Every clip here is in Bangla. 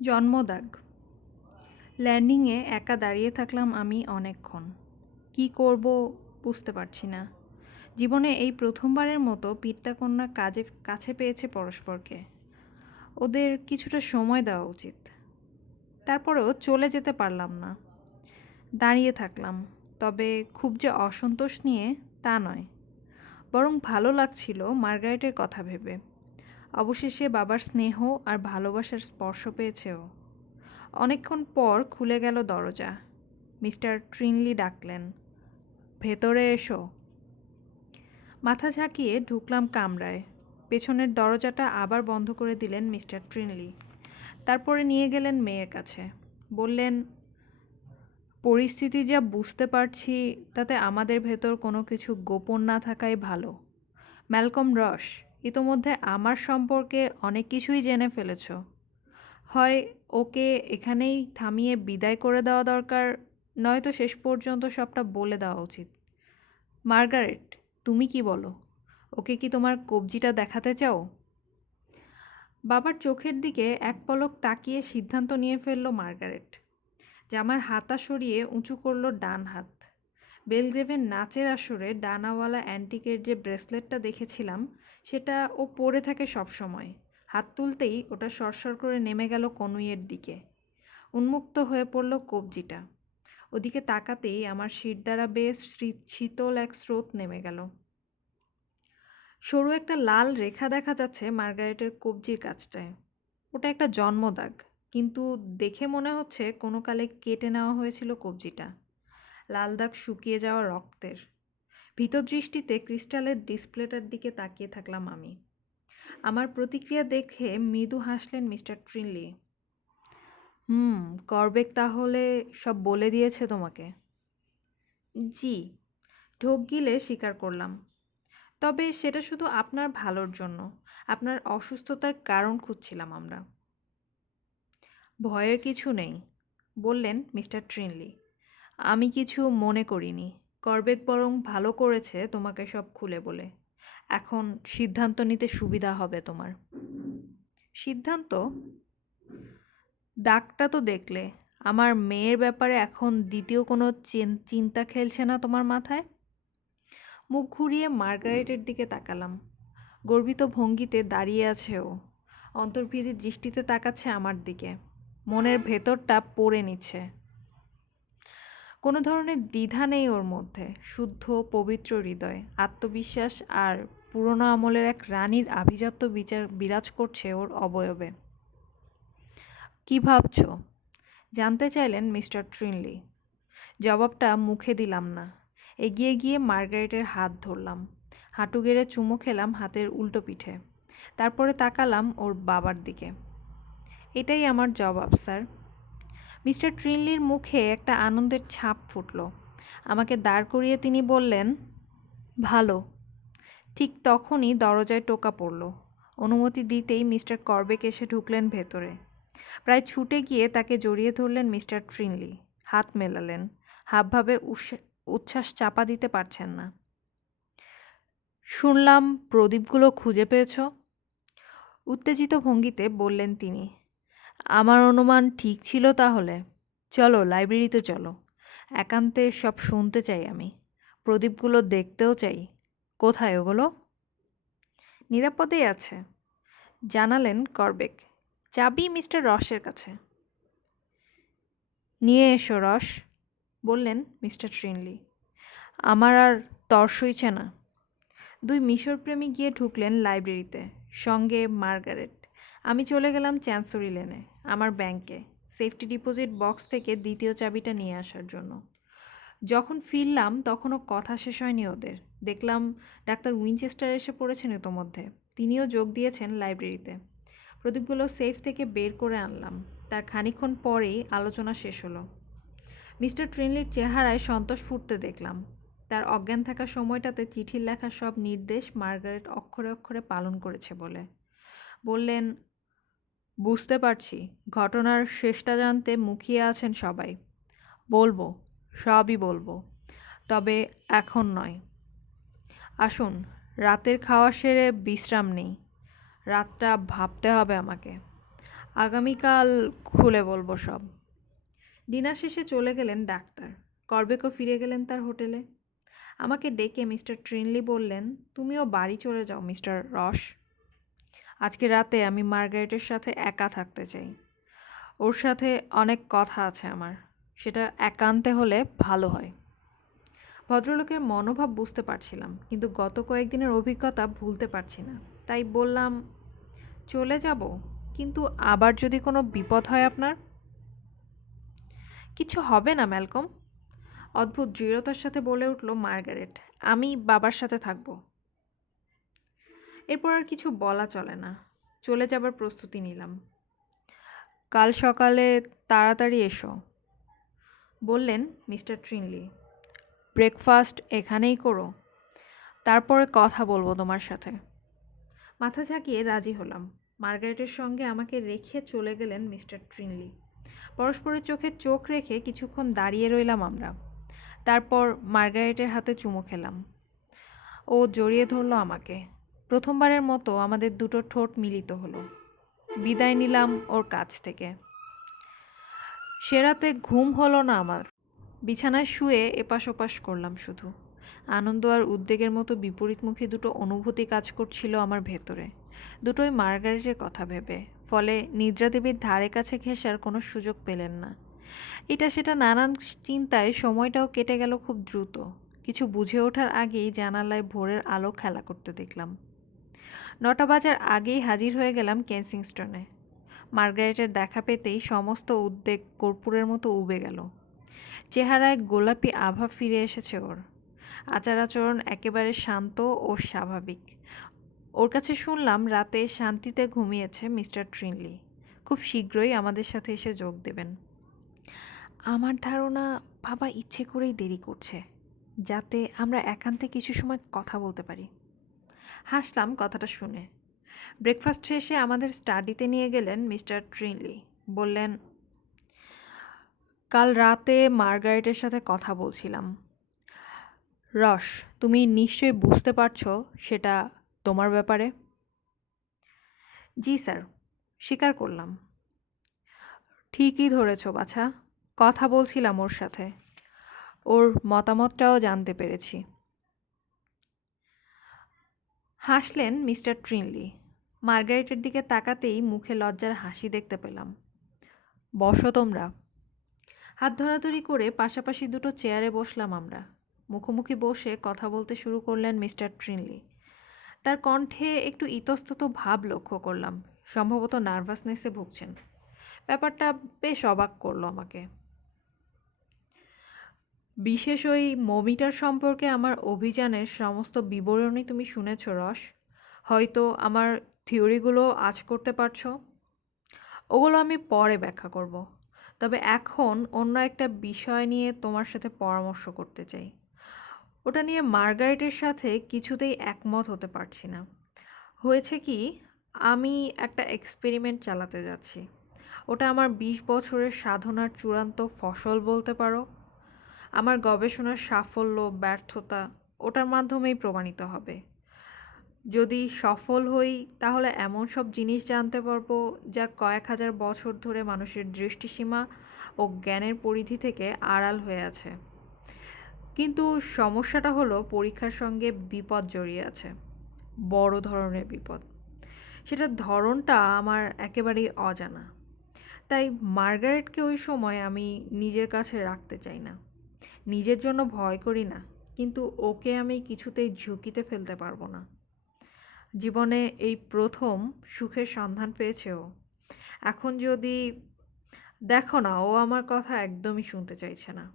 জন্মদাগ। ল্যান্ডিংয়ে একা দাঁড়িয়ে থাকলাম আমি অনেকক্ষণ। কি করব বুঝতে পারছি না। জীবনে এই প্রথমবারের মতো পিতা কন্যা কাছে পেয়েছে পরস্পরকে। ওদের কিছুটা সময় দেওয়া উচিত। তারপরেও চলে যেতে পারলাম না। দাঁড়িয়ে থাকলাম। তবে খুব যে অসন্তোষ নিয়ে তা নয়। বরং ভালো লাগছিল মার্গারেটের কথা ভেবে। অবশেষে বাবার স্নেহ আর ভালোবাসার স্পর্শ পেয়েছে ও। অনেকক্ষণ পর খুলে গেল দরজা। মিস্টার ট্রিনলি ডাকলেন, ভেতরে এসো। মাথা ঝাঁকিয়ে ঢুকলাম কামরায়। পেছনের দরজাটা আবার বন্ধ করে দিলেন মিস্টার ট্রিনলি। তারপরে নিয়ে গেলেন মেয়ের কাছে। বললেন, পরিস্থিতি যা বুঝতে পারছি তাতে আমাদের ভেতর কোনো কিছু গোপন না থাকাই ভালো। ম্যালকম রস, ইতোমধ্যে আমার সম্পর্কে অনেক কিছুই জেনে ফেলেছ। হয় ওকে এখানেই থামিয়ে বিদায় করে দেওয়া দরকার, নয়তো শেষ পর্যন্ত সবটা বলে দেওয়া উচিত। মার্গারেট, তুমি কি বলো? ওকে কি তোমার কবজিটা দেখাতে চাও? বাবার চোখের দিকে এক পলক তাকিয়ে সিদ্ধান্ত নিয়ে ফেলল মার্গারেট। জামার হাতা সরিয়ে উঁচু করল ডান হাত। বেলগ্রেভের নাচের আসরে ডানাওয়ালা অ্যান্টিকের যে ব্রেসলেটটা দেখেছিলাম সেটা ও পরে থাকে সবসময়। হাত তুলতেই ওটা সরসর করে নেমে গেল কনুইয়ের দিকে। উন্মুক্ত হয়ে পড়ল কবজিটা। ওদিকে তাকাতেই আমার শিরদাঁড়া বেয়ে শীতল এক স্রোত নেমে গেল। সরু একটা লাল রেখা দেখা যাচ্ছে মার্গারেটের কবজির কাছটায়। ওটা একটা জন্মদাগ, কিন্তু দেখে মনে হচ্ছে কোনো কালে কেটে নেওয়া হয়েছিল কবজিটা। লাল দাগ শুকিয়ে যাওয়া রক্তের। ভীতদৃষ্টিতে ক্রিস্টালের ডিসপ্লেটার দিকে তাকিয়ে থাকলাম আমি। আমার প্রতিক্রিয়া দেখে মৃদু হাসলেন মিস্টার ট্রিনলি। হুম, করবেক তাহলে সব বলে দিয়েছে তোমাকে? জি, ঢোক গিলে স্বীকার করলাম। তবে সেটা শুধু আপনার ভালোর জন্য। আপনার অসুস্থতার কারণ খুঁজছিলাম আমরা। ভয়ের কিছু নেই, বললেন মিস্টার ট্রিনলি। আমি কিছু মনে করিনি। করবেক বরং ভালো করেছে তোমাকে সব খুলে বলে। এখন সিদ্ধান্ত নিতে সুবিধা হবে তোমার। সিদ্ধান্ত? দাগটা তো দেখলে। আমার মেয়ের ব্যাপারে এখন দ্বিতীয় কোনো চিন্তা খেলছে না তোমার মাথায়? মুখ ঘুরিয়ে মার্গারেটের দিকে তাকালাম। গর্বিত ভঙ্গিতে দাঁড়িয়ে আছে ও। অন্তর্ভীতি দৃষ্টিতে তাকাচ্ছে আমার দিকে। মনের ভেতরটা পড়ে নিচ্ছে। কোনো ধরনের দ্বিধা নেই ওর মধ্যে। শুদ্ধ পবিত্র হৃদয়, আত্মবিশ্বাস আর পুরনো আমলের এক রানীর আভিজাত্য বিরাজ করছে ওর অবয়বে। কি ভাবছ? জানতে চাইলেন মিস্টার ট্রিনলি। জবাবটা মুখে দিলাম না। এগিয়ে গিয়ে মার্গারেটের হাত ধরলাম। হাঁটু গেড়ে চুমো খেলাম হাতের উল্টো পিঠে। তারপরে তাকালাম ওর বাবার দিকে। এটাই আমার জবাব, স্যার। মিস্টার ট্রিনলির মুখে একটা আনন্দের ছাপ ফুটল। আমাকে দাঁড় করিয়ে তিনি বললেন, ভালো। ঠিক তখনই দরজায় টোকা পড়ল। অনুমতি দিতেই মিস্টার করবেক এসে ঢুকলেন ভেতরে। প্রায় ছুটে গিয়ে তাকে জড়িয়ে ধরলেন মিস্টার ট্রিনলি। হাত মেলালেন। হাবভাবে উচ্ছ্বাস চাপা দিতে পারছেন না। শুনলাম প্রদীপগুলো খুঁজে পেয়েছ? উত্তেজিত ভঙ্গিতে বললেন তিনি। আমার অনুমান ঠিক ছিল তাহলে। চলো, লাইব্রেরিতে চলো। একান্তে সব শুনতে চাই আমি। প্রদীপগুলো দেখতেও চাই। কোথায় ওগুলো? নিরাপদেই আছে, জানালেন করবেক। চাবি মিস্টার রসের কাছে। নিয়ে এসো রস, বললেন মিস্টার ট্রিনলি। আমার আর তর সইছে না। দুই মিশরপ্রেমী গিয়ে ঢুকলেন লাইব্রেরিতে, সঙ্গে মার্গারেট। আমি চলে গেলাম চ্যান্সরি লেনে, আমার ব্যাংকে, সেফটি ডিপোজিট বক্স থেকে দ্বিতীয় চাবিটা নিয়ে আসার জন্য। যখন ফিরলাম তখনও কথা শেষ হয়নি ওদের। দেখলাম ডাক্তার উইনচেস্টার এসে পড়েছেন ইতোমধ্যে। তিনিও যোগ দিয়েছেন লাইব্রেরিতে। প্রদীপগুলো সেফ থেকে বের করে আনলাম। তার খানিকক্ষণ পরেই আলোচনা শেষ হলো। মিস্টার ট্রিনলির চেহারায় সন্তোষ ফুটতে দেখলাম। তার অজ্ঞান থাকা সময়টাতে চিঠির লেখা সব নির্দেশ মার্গারেট অক্ষরে অক্ষরে পালন করেছে বলে। বললেন, বুঝতে পারছি ঘটনার শেষটা জানতে মুখিয়ে আছেন সবাই। বলবো, সবই বলবো। তবে এখন নয়। আসুন, রাতের খাওয়া সেরে বিশ্রাম নেই। রাতটা ভাবতে হবে আমাকে। আগামীকাল খুলে বলবো সব। ডিনার শেষে চলে গেলেন ডাক্তার। করবেকও ফিরে গেলেন তার হোটেলে। আমাকে ডেকে মিস্টার ট্রিনলি বললেন, তুমিও বাড়ি চলে যাও মিস্টার রস। আজকে রাতে আমি মার্গারেটের সাথে একা থাকতে চাই। ওর সাথে অনেক কথা আছে আমার, সেটা একান্তে হলে ভালো হয়। ভদ্রলোকের মনোভাব বুঝতে পারছিলাম, কিন্তু গত কয়েকদিনের অভিজ্ঞতা ভুলতে পারছি না। তাই বললাম, চলে যাব, কিন্তু আবার যদি কোনো বিপদ হয় আপনার? কিছু হবে না ম্যালকম, অদ্ভুত দৃঢ়তার সাথে বলে উঠল মার্গারেট। আমি বাবার সাথে থাকব। এরপর আর কিছু বলা চলে না। চলে যাবার প্রস্তুতি নিলাম। কাল সকালে তাড়াতাড়ি এসো, বললেন মিস্টার ট্রিনলি। ব্রেকফাস্ট এখানেই করো, তারপরে কথা বলবো তোমার সাথে। মাথা ঝাঁকিয়ে রাজি হলাম। মার্গারেটের সঙ্গে আমাকে রেখে চলে গেলেন মিস্টার ট্রিনলি। পরস্পরের চোখে চোখ রেখে কিছুক্ষণ দাঁড়িয়ে রইলাম আমরা। তারপর মার্গারেটের হাতে চুমু খেলাম। ও জড়িয়ে ধরল আমাকে। প্রথমবারের মতো আমাদের দুটো ঠোঁট মিলিত হলো। বিদায় নিলাম ওর কাছ থেকে। সে রাতে ঘুম হলো না আমার। বিছানায় শুয়ে এপাশ ওপাশ করলাম শুধু। আনন্দ আর উদ্বেগের মতো বিপরীতমুখী দুটো অনুভূতি কাজ করছিল আমার ভেতরে। দুটোই মার্গারেটের কথা ভেবে। ফলে নিদ্রাদেবীর ধারে কাছে ঘেঁষার কোনো সুযোগ পেলেন না। এটা সেটা নানান চিন্তায় সময়টাও কেটে গেল খুব দ্রুত। কিছু বুঝে ওঠার আগেই জানালায় ভোরের আলো খেলা করতে দেখলাম। 9টা বাজার আগেই হাজির হয়ে গেলাম কেনসিংস্টনে। মার্গারেটের দেখা পেতেই সমস্ত উদ্বেগ কর্পূরের মতো উবে গেল। চেহারায় গোলাপি আভা ফিরে এসেছে ওর। আচার আচরণ একেবারে শান্ত ও স্বাভাবিক। ওর কাছে শুনলাম রাতে শান্তিতে ঘুমিয়েছে মিস্টার ট্রিনলি। খুব শীঘ্রই আমাদের সাথে এসে যোগ দেবেন। আমার ধারণা বাবা ইচ্ছে করেই দেরি করছে, যাতে আমরা একান্তে কিছু সময় কথা বলতে পারি। হাসলাম কথাটা শুনে। ব্রেকফাস্ট শেষে আমাদের স্টাডিতে নিয়ে গেলেন মিস্টার ট্রিনলি। বললেন, কাল রাতে মার্গারেটের সাথে কথা বলছিলাম। রস, তুমি নিশ্চয়ই বুঝতে পারছো সেটা তোমার ব্যাপারে। জি স্যার, স্বীকার করলাম। ঠিকই ধরেছ বাছা, কথা বলছিলাম ওর সাথে। ওর মতামতটাও জানতে পেরেছি। হাসলেন মিস্টার ট্রিনলি। মার্গারেটের দিকে তাকাতেই মুখে লজ্জার হাসি দেখতে পেলাম। বসো তোমরা। হাত ধরাধরি করে পাশাপাশি দুটো চেয়ারে বসলাম আমরা। মুখোমুখি বসে কথা বলতে শুরু করলেন মিস্টার ট্রিনলি। তার কণ্ঠে একটু ইতস্তত ভাব লক্ষ্য করলাম। সম্ভবত নার্ভাসনেসে ভুগছেন। ব্যাপারটা বেশ অবাক করলো আমাকে। বিশেষ ওই মমিটার সম্পর্কে আমার অভিযানের সমস্ত বিবরণী তুমি শুনেছ রস। হয়তো আমার থিওরিগুলো আঁচ করতে পারছো। ওগুলো আমি পরে ব্যাখ্যা করব। তবে এখন অন্য একটা বিষয় নিয়ে তোমার সাথে পরামর্শ করতে চাই। ওটা নিয়ে মার্গারেটের সাথে কিছুতেই একমত হতে পারছি না। হয়েছে কি, আমি একটা এক্সপেরিমেন্ট চালাতে যাচ্ছি। ওটা আমার 20 বছরের সাধনার চূড়ান্ত ফসল বলতে পারো। আমার গবেষণার সাফল্য ব্যর্থতা ওটার মাধ্যমেই প্রমাণিত হবে। যদি সফল হই তাহলে এমন সব জিনিস জানতে পারবো যা কয়েক হাজার বছর ধরে মানুষের দৃষ্টিসীমা ও জ্ঞানের পরিধি থেকে আড়াল হয়ে আছে। কিন্তু সমস্যাটা হলো পরীক্ষার সঙ্গে বিপদ জড়িয়ে আছে, বড় ধরনের বিপদ। সেটার ধরনটা আমার একেবারেই অজানা। তাই মার্গারেটকে ওই সময় আমি নিজের কাছে রাখতে চাই না। নিজের জন্য ভয় করি না, কিন্তু ওকে আমি কিছুতেই ঝুঁকিতে ফেলতে পারবো না। জীবনে এই প্রথম সুখের সন্ধান পেয়েছে ও। এখন যদি দেখো না, ও আমার কথা একদমই শুনতে চাইছে না।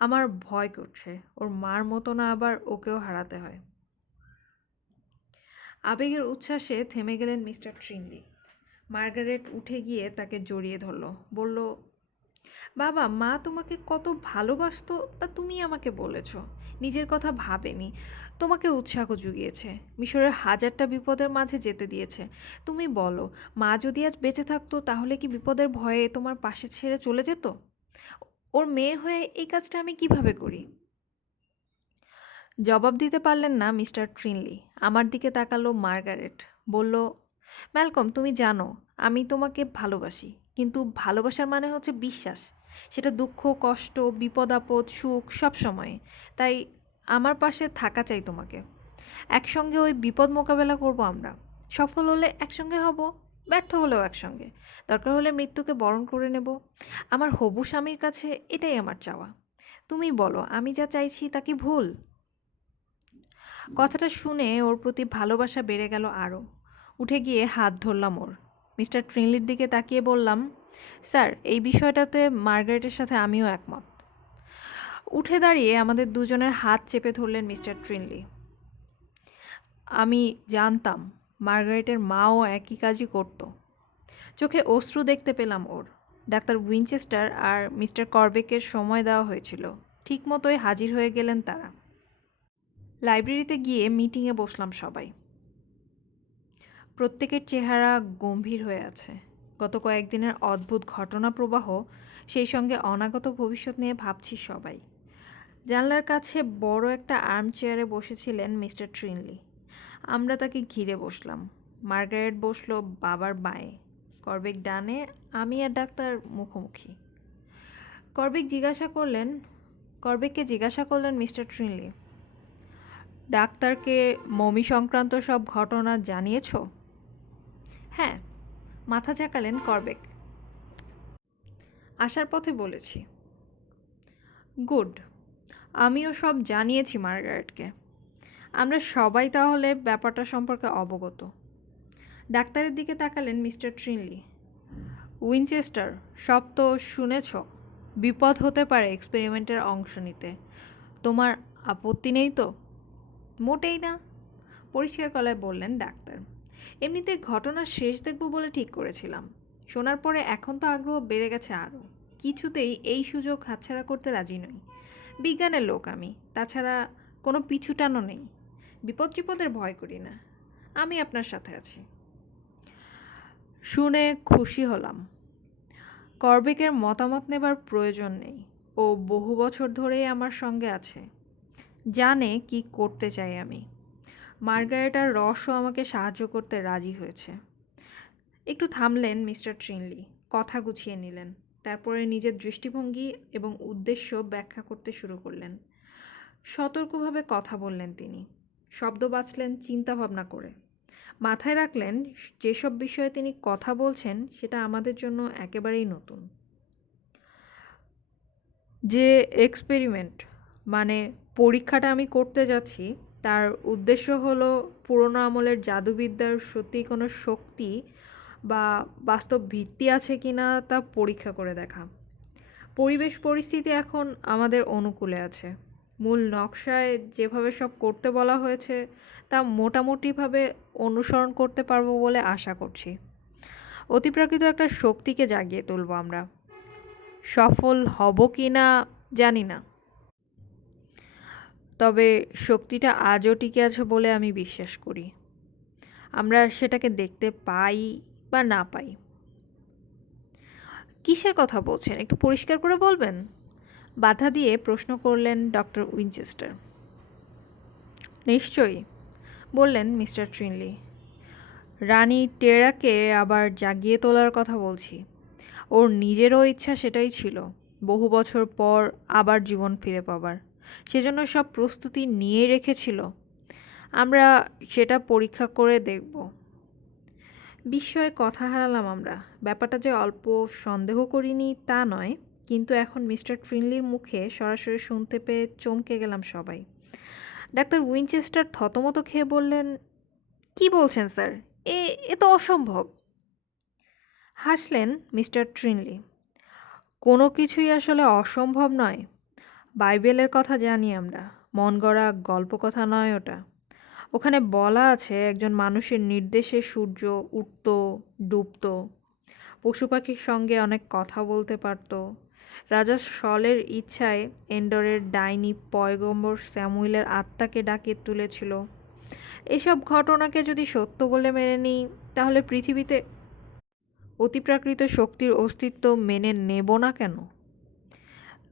আমার ভয় করছে ওর মার মতো না আবার ওকেও হারাতে হয়। আবেগের উচ্ছ্বাসে থেমে গেলেন মিস্টার ট্রিনলি। মার্গারেট উঠে গিয়ে তাকে জড়িয়ে ধরল। বলল, বাবা মা তোমাকে কত ভালোবাসতো তা তুমি আমাকে বলেছ। নিজের কথা ভাবেনি, তোমাকে উৎসাহ জুগিয়েছে, মিশরের হাজারটা বিপদের মাঝে যেতে দিয়েছে। তুমি বলো, মা যদি আজ বেঁচে থাকতো তাহলে কি বিপদের ভয়ে তোমার পাশে ছেড়ে চলে যেত? ওর মেয়ে হয়ে এই কাজটা আমি কিভাবে করি? জবাব দিতে পারলেন না মিস্টার ট্রিনলি। আমার দিকে তাকালো মার্গারেট। বলল, ম্যালকম তুমি জানো আমি তোমাকে ভালোবাসি, কিন্তু ভালোবাসার মানে হচ্ছে বিশ্বাস। সেটা দুঃখ, কষ্ট, বিপদ আপদ, সুখ সব সময়। তাই আমার পাশে থাকা চাই তোমাকে। একসঙ্গে ওই বিপদ মোকাবেলা করব আমরা। সফল হলে একসঙ্গে হব, ব্যর্থ হলেও একসঙ্গে। দরকার হলে মৃত্যুকে বরণ করে নেব। আমার হবু স্বামীর কাছে এটাই আমার চাওয়া। তুমি বলো, আমি যা চাইছি তা কি ভুল? কথাটা শুনে ওর প্রতি ভালোবাসা বেড়ে গেল আরও। উঠে গিয়ে হাত ধরলাম ওর। মিস্টার ট্রিনলির দিকে তাকিয়ে বললাম, স্যার, এই বিষয়টাতে মার্গারেটের সাথে আমিও একমত। উঠে দাঁড়িয়ে আমাদের দুজনের হাত চেপে ধরলেন মিস্টার ট্রিনলি। আমি জানতাম মার্গারেটের মাও একই কাজই করত। চোখে অশ্রু দেখতে পেলাম ওর। ডাক্তার উইনচেস্টার আর মিস্টার করবেকের সময় দেওয়া হয়েছিল, ঠিক মতোই হাজির হয়ে গেলেন তারা। লাইব্রেরিতে গিয়ে মিটিংয়ে বসলাম সবাই। প্রত্যেকের চেহারা গম্ভীর হয়ে আছে। গত কয়েকদিনের অদ্ভুত ঘটনা প্রবাহ, সেই সঙ্গে অনাগত ভবিষ্যৎ নিয়ে ভাবছি সবাই। জানলার কাছে বড় একটা আর্মচেয়ারে বসেছিলেন মিস্টার ট্রিনলি। আমরা তাকে ঘিরে বসলাম। মার্গারেট বসলো বাবার বাঁয়ে, করবেক ডানে, আমি আর ডাক্তার মুখোমুখি। করবেককে জিজ্ঞাসা করলেন মিস্টার ট্রিনলি, ডাক্তারকে মমি সংক্রান্ত সব ঘটনা জানিয়েছ? হ্যাঁ, মাথা ঝাঁকালেন করবেক। আসার পথে বলেছি। গুড, আমিও সব জানিয়েছি মার্গারেটকে। আমরা সবাই তাহলে ব্যাপারটা সম্পর্কে অবগত। ডাক্তারের দিকে তাকালেন মিস্টার ট্রিনলি। উইনচেস্টার, সব তো শুনেছ। বিপদ হতে পারে এক্সপেরিমেন্টের অংশ নিতে। তোমার আপত্তি নেই তো? মোটেই না, পরিষ্কার গলায় বললেন ডাক্তার। এমনিতে ঘটনা শেষ দেখব বলে ঠিক করেছিলাম। শোনার পরে এখন তো আগ্রহ বেড়ে গেছে আরও। কিছুতেই এই সুযোগ হাতছাড়া করতে রাজি নই। বিজ্ঞানের লোক আমি, তাছাড়া কোনো পিছুটানও নেই। বিপদ টিপদের ভয় করি না। আমি আপনার সাথে আছি। শুনে খুশি হলাম। করবেকের মতামত নেবার প্রয়োজন নেই। ও বহু বছর ধরেই আমার সঙ্গে আছে, জানে কি করতে চাই আমি। মার্গারেট আর রসও আমাকে সাহায্য করতে রাজি হয়েছে। একটু থামলেন মিস্টার ট্রিনলি, কথা গুছিয়ে নিলেন। তারপরে নিজের দৃষ্টিভঙ্গি এবং উদ্দেশ্য ব্যাখ্যা করতে শুরু করলেন। সতর্কভাবে কথা বললেন তিনি। শব্দ বাছলেন চিন্তাভাবনা করে। মাথায় রাখলেন যেসব বিষয়ে তিনি কথা বলছেন সেটা আমাদের জন্য একেবারেই নতুন। যে এক্সপেরিমেন্ট, মানে পরীক্ষাটা আমি করতে যাচ্ছি, তার উদ্দেশ্য হলো পুরনো আমলের জাদুবিদ্যার সত্যি কোনো শক্তি বা বাস্তব ভিত্তি আছে কি না তা পরীক্ষা করে দেখা। পরিবেশ পরিস্থিতি এখন আমাদের অনুকূলে আছে। মূল নকশায় যেভাবে সব করতে বলা হয়েছে তা মোটামুটিভাবে অনুসরণ করতে পারবো বলে আশা করছি। অতিপ্রাকৃত একটা শক্তিকে জাগিয়ে তুলব আমরা। সফল হব কি না জানি না, তবে শক্তিটা আজও টিকে আছে বলে আমি বিশ্বাস করি। আমরা সেটাকে দেখতে পাই বা না পাই। কিসের কথা বলছেন, একটু পরিষ্কার করে বলবেন? বাধা দিয়ে প্রশ্ন করলেন ডক্টর উইনচেস্টার। নিশ্চয়ই, বললেন মিস্টার ট্রিনলি। রানী টেরাকে আবার জাগিয়ে তোলার কথা বলছি। ওর নিজেরও ইচ্ছা সেটাই ছিল, বহু বছর পর আবার জীবন ফিরে পাবার। সেজন্য সব প্রস্তুতি নিয়ে রেখেছিল। আমরা সেটা পরীক্ষা করে দেখব। বিস্ময়ে কথা হারালাম আমরা। ব্যাপারটা যে অল্প সন্দেহ করিনি তা নয়, কিন্তু এখন মিস্টার ট্রিনলির মুখে সরাসরি শুনতে পেয়ে চমকে গেলাম সবাই। ডাক্তার উইনচেস্টার থতমত খেয়ে বললেন, কি বলছেন স্যার, এ এ তো অসম্ভব। হাসলেন মিস্টার ট্রিনলি। কোনো কিছুই আসলে অসম্ভব নয়। বাইবেলের কথা জানি আমরা, মন গড়া গল্প কথা নয় ওটা। ওখানে বলা আছে একজন মানুষের নির্দেশে সূর্য উঠত, ডুবত, পশু পাখির সঙ্গে অনেক কথা বলতে পারত। রাজা সলের ইচ্ছায় এন্ডরের ডাইনি পয়গম্বর স্যামুয়েলের আত্মাকে ডাকিয়ে তুলেছিল। এসব ঘটনাকে যদি সত্য বলে মেনে নিই, তাহলে পৃথিবীতে অতিপ্রাকৃত শক্তির অস্তিত্ব মেনে নেব না কেন?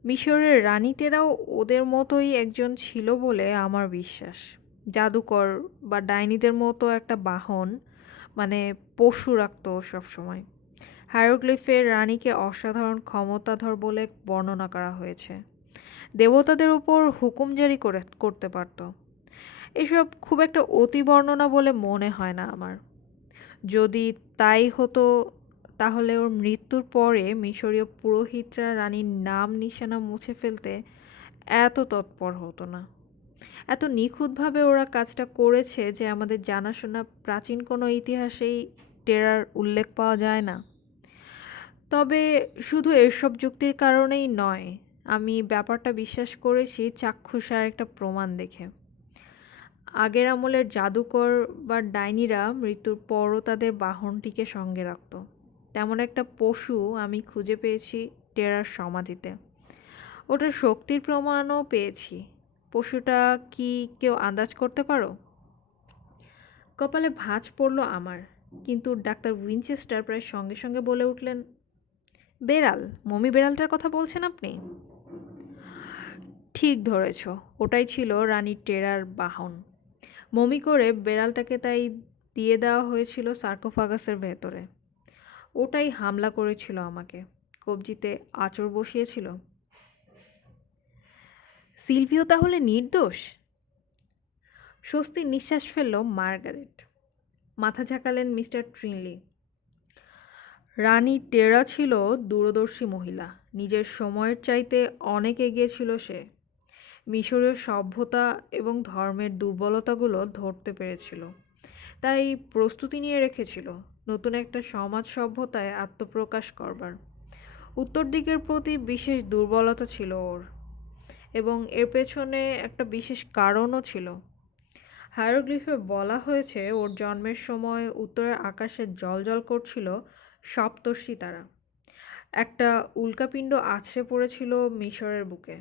মিশরের রানীতেরাও ওদের মতোই একজন ছিল বলে আমার বিশ্বাস। জাদুকর বা ডাইনিদের মতো একটা বাহন মানে পশু রাখতো সবসময়। হায়ারোগ্লিফে রানীকে অসাধারণ ক্ষমতাধর বলে বর্ণনা করা হয়েছে। দেবতাদের উপর হুকুম জারি করতে পারত। এসব খুব একটা অতি বর্ণনা বলে মনে হয় না আমার। যদি তাই হতো তাহলে ওর মৃত্যুর পরে মিশরীয় পুরোহিতরা রানীর নাম নিশানা মুছে ফেলতে এত তৎপর হতো না। এত নিখুঁতভাবে ওরা কাজটা করেছে যে আমাদের জানাশোনা প্রাচীন কোনো ইতিহাসেই টেরার উল্লেখ পাওয়া যায় না। তবে শুধু এসব যুক্তির কারণেই নয়, আমি ব্যাপারটা বিশ্বাস করেছি চাক্ষুষ আর একটা প্রমাণ দেখে। আগের আমলের জাদুকর বা ডাইনিরা মৃত্যুর পরও তাদের বাহনটিকে সঙ্গে রাখত। তেমন একটা পশু আমি খুঁজে পেয়েছি টেরার সমাধিতে। ওটার শক্তির প্রমাণও পেয়েছি। পশুটা কি কেউ আন্দাজ করতে পারো? কপালে ভাঁজ পড়ল আমার, কিন্তু ডাক্তার উইনচেস্টার প্রায় সঙ্গে সঙ্গে বলে উঠলেন, বেড়াল, মমি বেড়ালটার কথা বলছেন আপনি? ঠিক ধরেছ, ওটাই ছিল রানী টেরার বাহন। মমি করে বেড়ালটাকে তাই দিয়ে দেওয়া হয়েছিল সার্কোফাগাসের ভেতরে। ওটাই হামলা করেছিল আমাকে, কবজিতে আঁচড় বসিয়েছিল। সিলভিও তাহলে নির্দোষ? স্বস্তির নিঃশ্বাস ফেলল মার্গারেট। মাথা ঝাঁকালেন মিস্টার ট্রিনলি। রানী টেরা ছিল দূরদর্শী মহিলা। নিজের সময়ের চাইতে অনেক এগিয়ে ছিল সে। মিশরীয় সভ্যতা এবং ধর্মের দুর্বলতাগুলো ধরতে পেরেছিল, তাই প্রস্তুতি নিয়ে রেখেছিল নতুন একটা সমাজ সভ্যতায় আত্মপ্রকাশ করবার। উত্তর দিকের প্রতি বিশেষ দুর্বলতা ছিল ওর, এবং এর পেছনে একটা বিশেষ কারণও ছিল। হায়ারোগ্লিফে বলা হয়েছে ওর জন্মের সময় উত্তরের আকাশে জ্বলজ্বল করছিল সপ্তর্ষি তারা। একটা উল্কাপিণ্ড আছড়ে পড়েছিল মিশরের বুকে।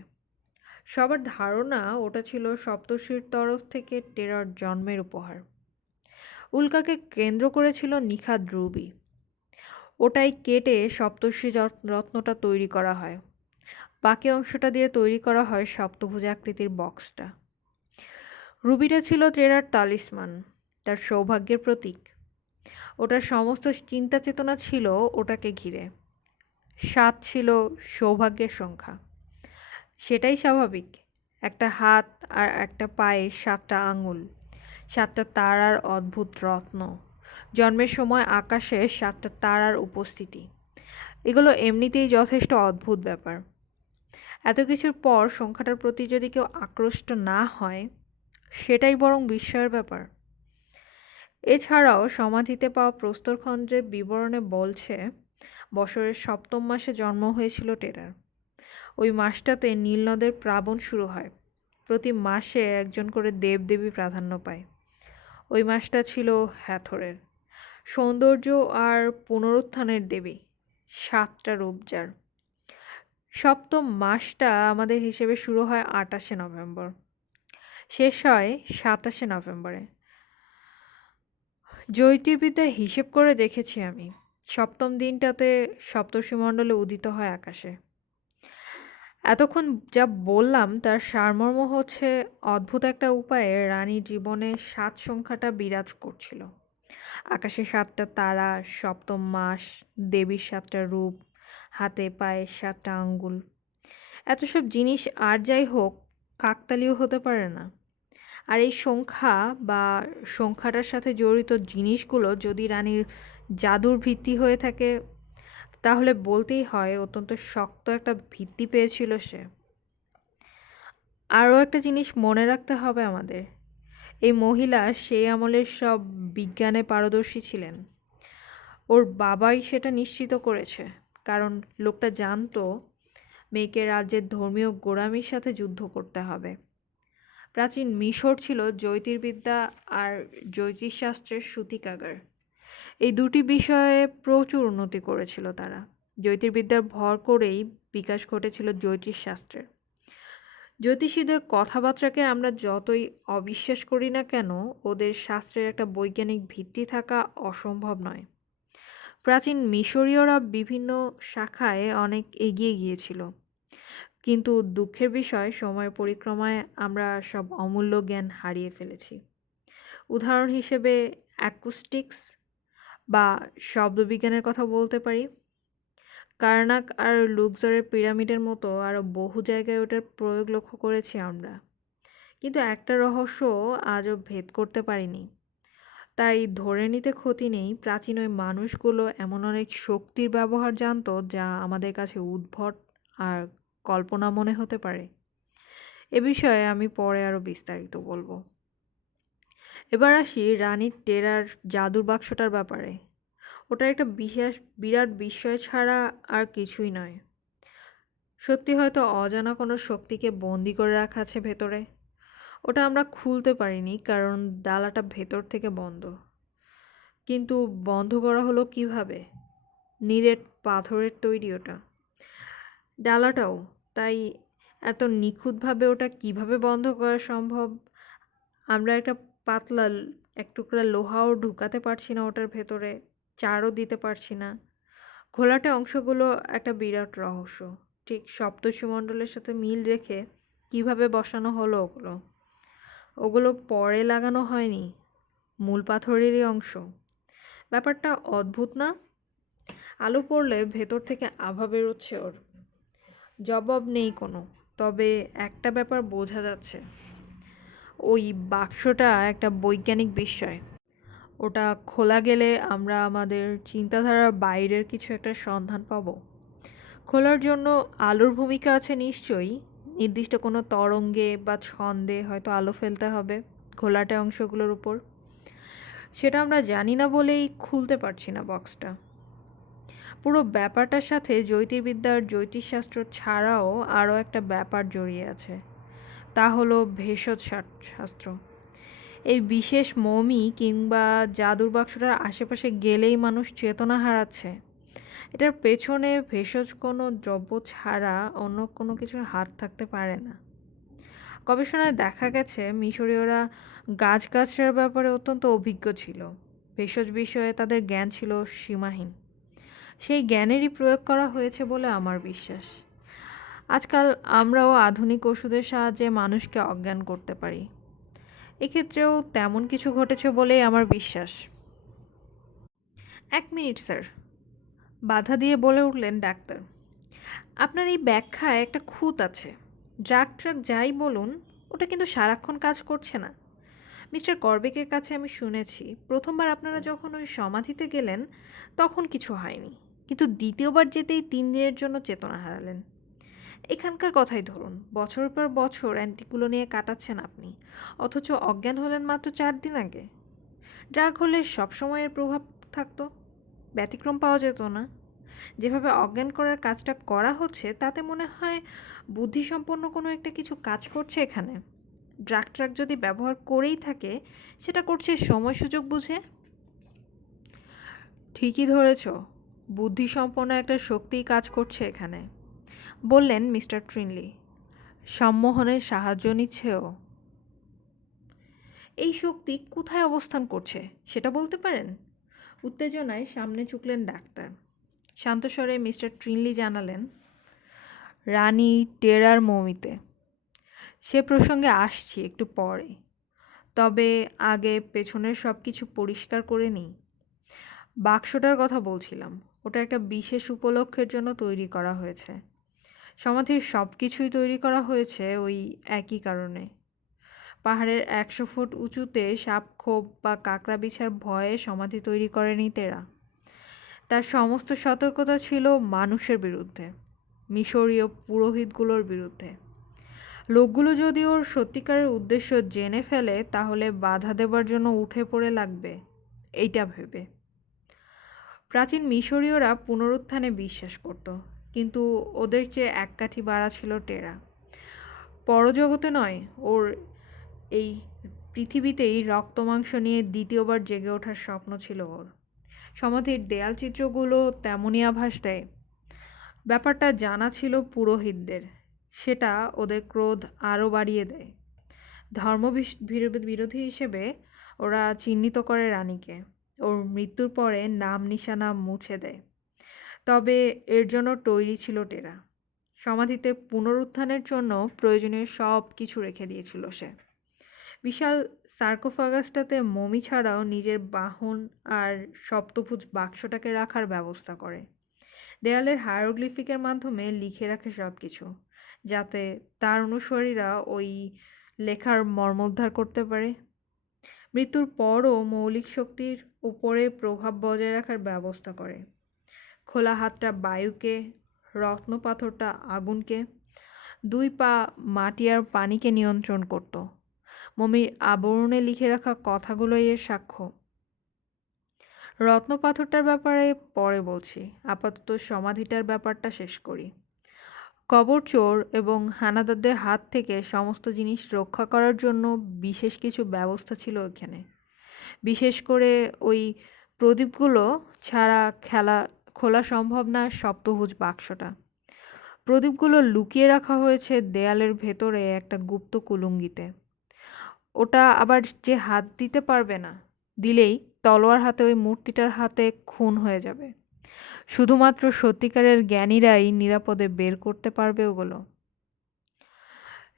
সবার ধারণা ওটা ছিল সপ্তর্ষির তরফ থেকে টেরার জন্মের উপহার। উল্কাকে কেন্দ্র করেছিল নিখাদ রুবি। ওটাই কেটে সপ্তর্ষি রত্নটা তৈরি করা হয়। বাকি অংশটা দিয়ে তৈরি করা হয় সপ্তভুজাকৃতির বক্সটা। রুবিটা ছিল টেরার তালিসমান, তার সৌভাগ্যের প্রতীক। ওটার সমস্ত চিন্তা চেতনা ছিল ওটাকে ঘিরে। 7 ছিল সৌভাগ্যের সংখ্যা। সেটাই স্বাভাবিক। একটা হাত আর একটা পায়ে 7টা আঙুল, 7টা তারার অদ্ভুত রত্ন, জন্মের সময় আকাশে 7টা তারার উপস্থিতি, এগুলো এমনিতেই যথেষ্ট অদ্ভুত ব্যাপার। এত কিছুর পর সংখ্যাটার প্রতি যদি কেউ আকৃষ্ট না হয়, সেটাই বরং বিস্ময়ের ব্যাপার। এছাড়াও সমাধিতে পাওয়া প্রস্তরখণ্ডের বিবরণে বলছে বছরের 7ম মাসে জন্ম হয়েছিল টেরার। ওই মাসটাতে নীলনদের প্লাবন শুরু হয়। প্রতি মাসে একজন করে দেবদেবী প্রাধান্য পায়। ওই মাসটা ছিল হ্যাথরের, সৌন্দর্য আর পুনরুত্থানের দেবী, 7টা রূপ যার। 7ম মাসটা আমাদের হিসেবে শুরু হয় 28শে নভেম্বর, শেষ হয় 27শে নভেম্বরে। জ্যোতির্বিদ্যায় হিসেব করে দেখেছি আমি, 7ম দিনটাতে সপ্তর্ষিমণ্ডলে উদিত হয় আকাশে। এতক্ষণ যা বললাম তার সারমর্ম হচ্ছে অদ্ভুত একটা উপায়ে রানীর জীবনে 7 সংখ্যাটা বিরাজ করছিল। আকাশে 7টা তারা, 7ম মাস, দেবীর 7টা রূপ, হাতে পায়ে 7টা আঙ্গুল। এত সব জিনিস আর যাই হোক কাকতালীয় হতে পারে না। আর এই সংখ্যা বা সংখ্যাটার সাথে জড়িত জিনিসগুলো যদি রানীর জাদুর ভিত্তি হয়ে থাকে, তাহলে বলতেই হয় অত্যন্ত শক্ত একটা ভিত্তি পেয়েছিল সে। আরও একটা জিনিস মনে রাখতে হবে আমাদের, এই মহিলা সেই আমলের সব বিজ্ঞানে পারদর্শী ছিলেন। ওর বাবাই সেটা নিশ্চিত করেছে, কারণ লোকটা জানতো মেয়েকে রাজ্যের ধর্মীয় গোঁড়ামির সাথে যুদ্ধ করতে হবে। প্রাচীন মিশর ছিল জ্যোতির্বিদ্যা আর জ্যোতিষশাস্ত্রের সূতিকাগার। এই দুটি বিষয়ে প্রচুর উন্নতি করেছিল তারা। জ্যোতির্বিদ্যার ভর করেই বিকাশ ঘটেছিল জ্যোতিষশাস্ত্রের। জ্যোতিষীদের কথাবার্তাকে আমরা যতই অবিশ্বাস করি না কেন, ওদের শাস্ত্রের একটা বৈজ্ঞানিক ভিত্তি থাকা অসম্ভব নয়। প্রাচীন মিশরীয়রা বিভিন্ন শাখায় অনেক এগিয়ে গিয়েছিল, কিন্তু দুঃখের বিষয় সময়ের পরিক্রমায় আমরা সব অমূল্য জ্ঞান হারিয়ে ফেলেছি। উদাহরণ হিসেবে অ্যাকুস্টিক্স, বা শব্দবিজ্ঞানের কথা বলতে পারি। কার্নাক আর লুক্সরের পিরামিডের মতো আরও বহু জায়গায় ওটার প্রয়োগ লক্ষ্য করেছি আমরা, কিন্তু একটা রহস্য আজও ভেদ করতে পারিনি। তাই ধরে নিতে ক্ষতি নেই প্রাচীন ওই মানুষগুলো এমন অনেক শক্তির ব্যবহার জানতো যা আমাদের কাছে উদ্ভট আর কল্পনা মনে হতে পারে। এ বিষয়ে আমি পরে আরও বিস্তারিত বলবো। এবার আসি রানী টেরার জাদুর বাক্সটার ব্যাপারে। ওটা একটা বিরাট বিস্ময় ছাড়া আর কিছুই নয়। সত্যি হয়তো অজানা কোনো শক্তিকে বন্দি করে রাখা আছে ভেতরে। ওটা আমরা খুলতে পারিনি কারণ ডালাটা ভেতর থেকে বন্ধ। কিন্তু বন্ধ করা হলো কিভাবে? নিরেট পাথরের তৈরি ওটা, ডালাটাও। তাই এত নিখুঁতভাবে ওটা কিভাবে বন্ধ করা সম্ভব? আমরা একটা পাতলা এক টুকরা লোহাও ঢুকাতে পারছি না ওটার ভেতরে, চারও দিতে পারছি না। ঘোলাটে অংশগুলো একটা বিরাট রহস্য। ঠিক সপ্তর্ষিমণ্ডলের সাথে মিল রেখে কিভাবে বসানো হলো ওগুলো? ওগুলো পরে লাগানো হয়নি, মূল পাথরেরই অংশ। ব্যাপারটা অদ্ভুত না? আলো পড়লে ভেতর থেকে আভা বেরোচ্ছে ওর। জবাব নেই কোনো, তবে একটা ব্যাপার বোঝা যাচ্ছে, ওই বাক্সটা একটা বৈজ্ঞানিক বিস্ময়। ওটা খোলা গেলে আমরা আমাদের চিন্তাধারার বাইরের কিছু একটা সন্ধান পাবো। খোলার জন্য আলোর ভূমিকা আছে নিশ্চয়ই। নির্দিষ্ট কোনো তরঙ্গে বা ছন্দে হয়তো আলো ফেলতে হবে ঘোলাটে অংশগুলোর উপর। সেটা আমরা জানি না বলেই খুলতে পারছি না বক্সটা। পুরো ব্যাপারটার সাথে জ্যোতির্বিদ্যার জ্যোতিষশাস্ত্র ছাড়াও আরও একটা ব্যাপার জড়িয়ে আছে, তা হলো ভেষজ শাস্ত্র। এই বিশেষ মমি কিংবা জাদুর বাক্সটার আশেপাশে গেলেই মানুষ চেতনা হারাচ্ছে। এটার পেছনে ভেষজ কোনো দ্রব্য ছাড়া অন্য কোনো কিছুর হাত থাকতে পারে না। গবেষণায় দেখা গেছে মিশরীয়রা গাছগাছড়ার ব্যাপারে অত্যন্ত অভিজ্ঞ ছিল। ভেষজ বিষয়ে তাদের জ্ঞান ছিল সীমাহীন। সেই জ্ঞানেরই প্রয়োগ করা হয়েছে বলে আমার বিশ্বাস। আজকাল আমরাও আধুনিক ওষুধের সাহায্যে মানুষকে অজ্ঞান করতে পারি। এক্ষেত্রেও তেমন কিছু ঘটেছে বলেই আমার বিশ্বাস। 1 মিনিট স্যার, বাধা দিয়ে বলে উঠলেন ডাক্তার। আপনার এই ব্যাখ্যায় একটা খুঁত আছে। ড্রাগ ট্রাক যাই বলুন, ওটা কিন্তু সারাক্ষণ কাজ করছে না। মিস্টার করবেকের কাছে আমি শুনেছি প্রথমবার আপনারা যখন ওই সমাধিতে গেলেন তখন কিছু হয়নি, কিন্তু দ্বিতীয়বার যেতেই 3 দিনের জন্য চেতনা হারালেন। এখানকার কথাই ধরুন, বছরের পর বছর অ্যান্টিগুলো নিয়ে কাটাচ্ছেন আপনি, অথচ অজ্ঞান হলেন মাত্র 4 দিন আগে। ড্রাগ হলে সবসময়ের প্রভাব থাকতো, ব্যতিক্রম পাওয়া যেত না। যেভাবে অজ্ঞান করার কাজটা করা হচ্ছে তাতে মনে হয় বুদ্ধিসম্পন্ন কোনো একটা কিছু কাজ করছে এখানে। ড্রাগ ট্রাক যদি ব্যবহার করেই থাকে, সেটা করছে সময় সুযোগ বুঝে। ঠিকই ধরেছ, বুদ্ধিসম্পন্ন একটা শক্তিই কাজ করছে এখানে, বললেন মিস্টার ট্রিনলি। সম্মোহনের সাহায্য নিচ্ছেও। এই শক্তি কোথায় অবস্থান করছে সেটা বলতে পারেন? উত্তেজনায় সামনে ঝুঁকলেন ডাক্তার। শান্তস্বরে মিস্টার ট্রিনলি জানালেন, রানী টেরার মমিতে। সে প্রসঙ্গে আসছি একটু পরে, তবে আগে পেছনের সব কিছু পরিষ্কার করে নিই। বাক্সটার কথা বলছিলাম, ওটা একটা বিশেষ উপলক্ষের জন্য তৈরি করা হয়েছে। সমাধির সব কিছুই তৈরি করা হয়েছে ওই একই কারণে। পাহাড়ের 100 ফুট উঁচুতে সাপখোপ বা কাঁকড়া বিছার ভয়ে সমাধি তৈরি করেনি তেরা। তার সমস্ত সতর্কতা ছিল মানুষের বিরুদ্ধে, মিশরীয় পুরোহিতগুলোর বিরুদ্ধে। লোকগুলো যদি ওর সত্যিকারের উদ্দেশ্য জেনে ফেলে তাহলে বাধা দেবার জন্য উঠে পড়ে লাগবে, এইটা ভেবে। প্রাচীন মিশরীয়রা পুনরুত্থানে বিশ্বাস করত, কিন্তু ওদের চেয়ে এক কাঠি বাড়া ছিল টেরা। পরজগতে নয়, ওর এই পৃথিবীতেই রক্তমাংস নিয়ে দ্বিতীয়বার জেগে ওঠার স্বপ্ন ছিল ওর। সমাধির দেয়াল চিত্রগুলো তেমনই আভাস দেয়। ব্যাপারটা জানা ছিল পুরোহিতদের, সেটা ওদের ক্রোধ আরও বাড়িয়ে দেয়। ধর্ম বিরোধী হিসেবে ওরা চিহ্নিত করে রানীকে, ওর মৃত্যুর পরে নাম নিশানা মুছে দেয়। তবে এর জন্য তৈরি ছিল টেরা। সমাধিতে পুনরুত্থানের জন্য প্রয়োজনীয় সব কিছু রেখে দিয়েছিল সে। বিশাল সার্কোফাগাসটাতে মমি ছাড়াও নিজের বাহন আর সপ্তভুজ বাক্সটাকে রাখার ব্যবস্থা করে। দেয়ালের হায়ারোগ্লিফিকের মাধ্যমে লিখে রাখে সব কিছু, যাতে তার অনুসারীরা ওই লেখার মর্মোদ্ধার করতে পারে। মৃত্যুর পরও মৌলিক শক্তির উপরে প্রভাব বজায় রাখার ব্যবস্থা করে। খোলা হাতটা বায়ুকে, রত্ন পাথরটা আগুনকে, 2 পা মাটি আর পানিকে নিয়ন্ত্রণ করত। মমির আবরণে লিখে রাখা কথাগুলোই এর সাক্ষ্য। রত্ন পাথরটার ব্যাপারে পরে বলছি, আপাতত সমাধিটার ব্যাপারটা শেষ করি। কবর চোর এবং হানাদারদের হাত থেকে সমস্ত জিনিস রক্ষা করার জন্য বিশেষ কিছু ব্যবস্থা ছিল এখানে। বিশেষ করে ওই প্রদীপগুলো ছাড়া খোলা সম্ভব না সপ্তভুজ বাক্সটা। প্রদীপগুলো লুকিয়ে রাখা হয়েছে দেয়ালের ভেতরে একটা গুপ্ত কুলুঙ্গিতে। ওটা আবার যে হাত দিতে পারবে না, দিলেই তলোয়ার হাতে ওই মূর্তিটার হাতে খুন হয়ে যাবে। শুধুমাত্র সত্যিকারের জ্ঞানীরাই নিরাপদে বের করতে পারবে ওগুলো।